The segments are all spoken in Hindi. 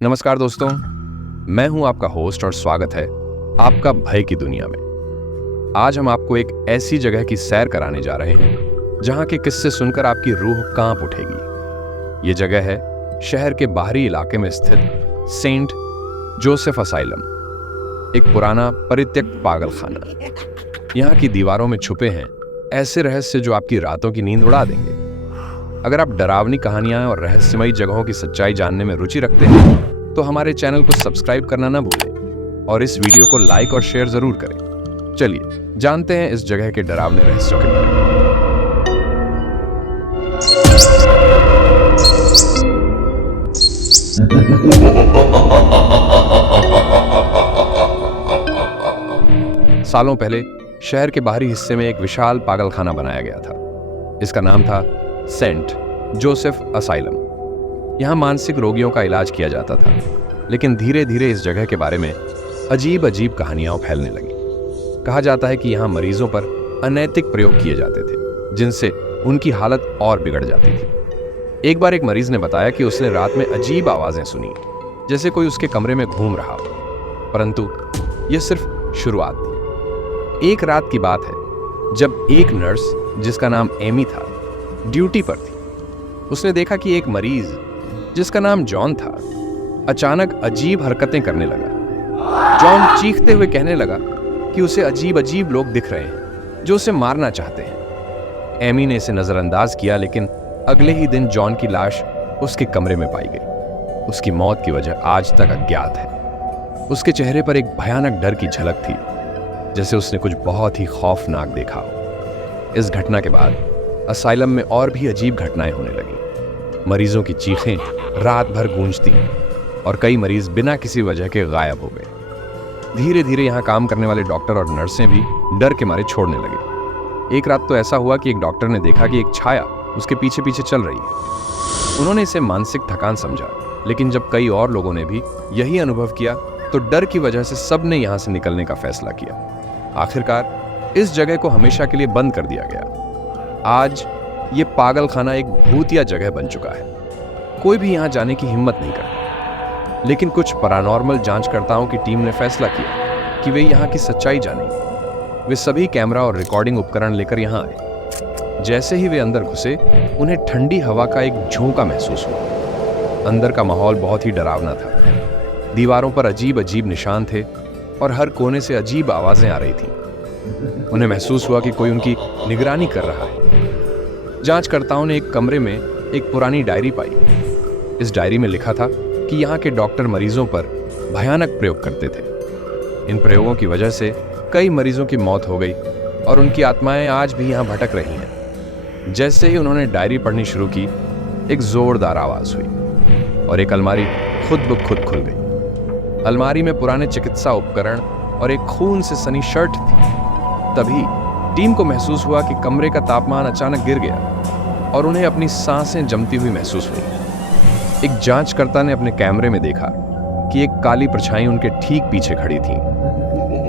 नमस्कार दोस्तों, मैं हूं आपका होस्ट और स्वागत है आपका भय की दुनिया में। आज हम आपको एक ऐसी जगह की सैर कराने जा रहे हैं जहां के किस्से सुनकर आपकी रूह कांप उठेगी। ये जगह है शहर के बाहरी इलाके में स्थित सेंट जोसेफ असाइलम, एक पुराना परित्यक्त पागलखाना। यहाँ की दीवारों में छुपे हैं ऐसे रहस्य जो आपकी रातों की नींद उड़ा देंगे। अगर आप डरावनी कहानियां और रहस्यमयी जगहों की सच्चाई जानने में रुचि रखते हैं तो हमारे चैनल को सब्सक्राइब करना ना भूलें और इस वीडियो को लाइक और शेयर जरूर करें। चलिए जानते हैं इस जगह के डरावने रहस्यों के बारे में। सालों पहले शहर के बाहरी हिस्से में एक विशाल पागलखाना बनाया गया था। इसका नाम था सेंट जोसेफ असाइलम। यहाँ मानसिक रोगियों का इलाज किया जाता था, लेकिन धीरे धीरे इस जगह के बारे में अजीब अजीब कहानियां फैलने लगी। कहा जाता है कि यहाँ मरीजों पर अनैतिक प्रयोग किए जाते थे, जिनसे उनकी हालत और बिगड़ जाती थी। एक बार एक मरीज ने बताया कि उसने रात में अजीब आवाजें सुनी, जैसे कोई उसके कमरे में घूम रहा हो, परंतु यह सिर्फ शुरुआत थी। एक रात की बात है जब एक नर्स, जिसका नाम एमी था, ड्यूटी पर थी। उसने देखा कि एक मरीज, जिसका नाम जॉन था, अचानक अजीब हरकतें करने लगा। जॉन चीखते हुए कहने लगा कि उसे अजीब अजीब लोग दिख रहे हैं जो उसे मारना चाहते हैं। एमी ने इसे नजरअंदाज किया, लेकिन अगले ही दिन जॉन की लाश उसके कमरे में पाई गई। उसकी मौत की वजह आज तक अज्ञात है। उसके चेहरे पर एक भयानक डर की झलक थी, जैसे उसने कुछ बहुत ही खौफनाक देखा हो। इस घटना के बाद असाइलम में और भी अजीब घटनाएं होने लगी। मरीजों की चीखें रात भर गूंजती और कई मरीज बिना किसी वजह के गायब हो गए। धीरे धीरे यहाँ काम करने वाले डॉक्टर और नर्सें भी डर के मारे छोड़ने लगे। एक रात तो ऐसा हुआ कि एक डॉक्टर ने देखा कि एक छाया उसके पीछे पीछे चल रही है। उन्होंने इसे मानसिक थकान समझा, लेकिन जब कई और लोगों ने भी यही अनुभव किया तो डर की वजह से सबने यहाँ से निकलने का फैसला किया। आखिरकार इस जगह को हमेशा के लिए बंद कर दिया गया। आज ये पागलखाना एक भूतिया जगह बन चुका है। कोई भी यहाँ जाने की हिम्मत नहीं करता, लेकिन कुछ पैरानॉर्मल जांचकर्ताओं की टीम ने फैसला किया कि वे यहाँ की सच्चाई जानेंगे। वे सभी कैमरा और रिकॉर्डिंग उपकरण लेकर यहाँ आए। जैसे ही वे अंदर घुसे, उन्हें ठंडी हवा का एक झोंका महसूस हुआ। अंदर का माहौल बहुत ही डरावना था। दीवारों पर अजीब अजीब निशान थे और हर कोने से अजीब आवाजें आ रही थीं। उन्हें महसूस हुआ कि कोई उनकी निगरानी कर रहा है। जांचकर्ताओं ने एक कमरे में एक पुरानी डायरी पाई। इस डायरी में लिखा था कि यहाँ के डॉक्टर मरीजों पर भयानक प्रयोग करते थे। इन प्रयोगों की वजह से कई मरीजों की मौत हो गई और उनकी आत्माएं आज भी यहाँ भटक रही हैं। जैसे ही उन्होंने डायरी पढ़नी शुरू की, एक जोरदार आवाज हुई और एक अलमारी खुद ब खुद खुल गई। अलमारी में पुराने चिकित्सा उपकरण और एक खून से सनी शर्ट थी। तभी टीम को महसूस हुआ कि कमरे का तापमान अचानक गिर गया और उन्हें अपनी सांसें जमती हुई महसूस हुई। एक जांचकर्ता ने अपने कैमरे में देखा कि एक काली परछाई उनके ठीक पीछे खड़ी थी।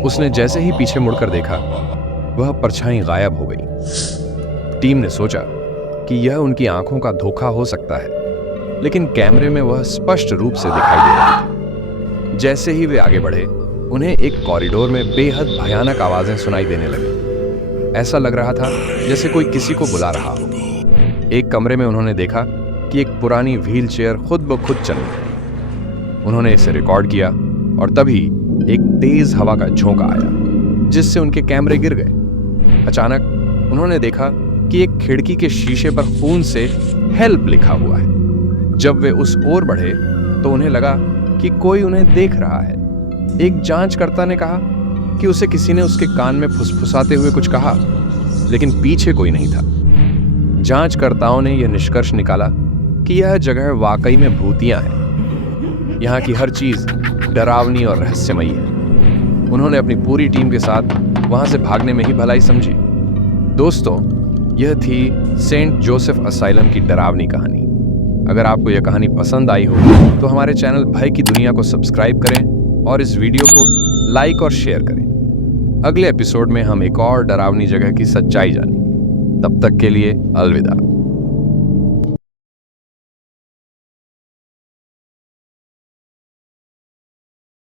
उसने जैसे ही पीछे मुड़कर देखा, वह परछाई गायब हो गई। टीम ने सोचा कि यह उनकी आंखों का धोखा हो सकता है, लेकिन कैमरे में वह स्पष्ट रूप से दिखाई दे रही थी। जैसे ही वे आगे बढ़े, उन्हें एक कॉरिडोर में बेहद भयानक आवाजें सुनाई देने लगी। ऐसा लग रहा था जैसे कोई किसी को बुला रहा हो। एक कमरे में उन्होंने देखा कि एक पुरानी व्हील चेयर खुद ब खुद चल रही। उन्होंने इसे रिकॉर्ड किया और तभी एक तेज हवा का झोंका आया, जिससे उनके कैमरे गिर गए। अचानक उन्होंने देखा कि एक खिड़की के शीशे पर खून से हेल्प लिखा हुआ है। जब वे उस ओर बढ़े तो उन्हें लगा कि कोई उन्हें देख रहा है। एक जांचकर्ता ने कहा कि उसे किसी ने उसके कान में फुसफुसाते हुए कुछ कहा, लेकिन पीछे कोई नहीं था। जांचकर्ताओं ने यह निष्कर्ष निकाला कि यह जगह वाकई में भूतिया है। यहाँ की हर चीज डरावनी और रहस्यमयी है। उन्होंने अपनी पूरी टीम के साथ वहां से भागने में ही भलाई समझी। दोस्तों, यह थी सेंट जोसेफ असाइलम की डरावनी कहानी। अगर आपको यह कहानी पसंद आई हो तो हमारे चैनल भय की दुनिया को सब्सक्राइब करें और इस वीडियो को लाइक और शेयर करें। अगले एपिसोड में हम एक और डरावनी जगह की सच्चाई जानेंगे। तब तक के लिए अलविदा।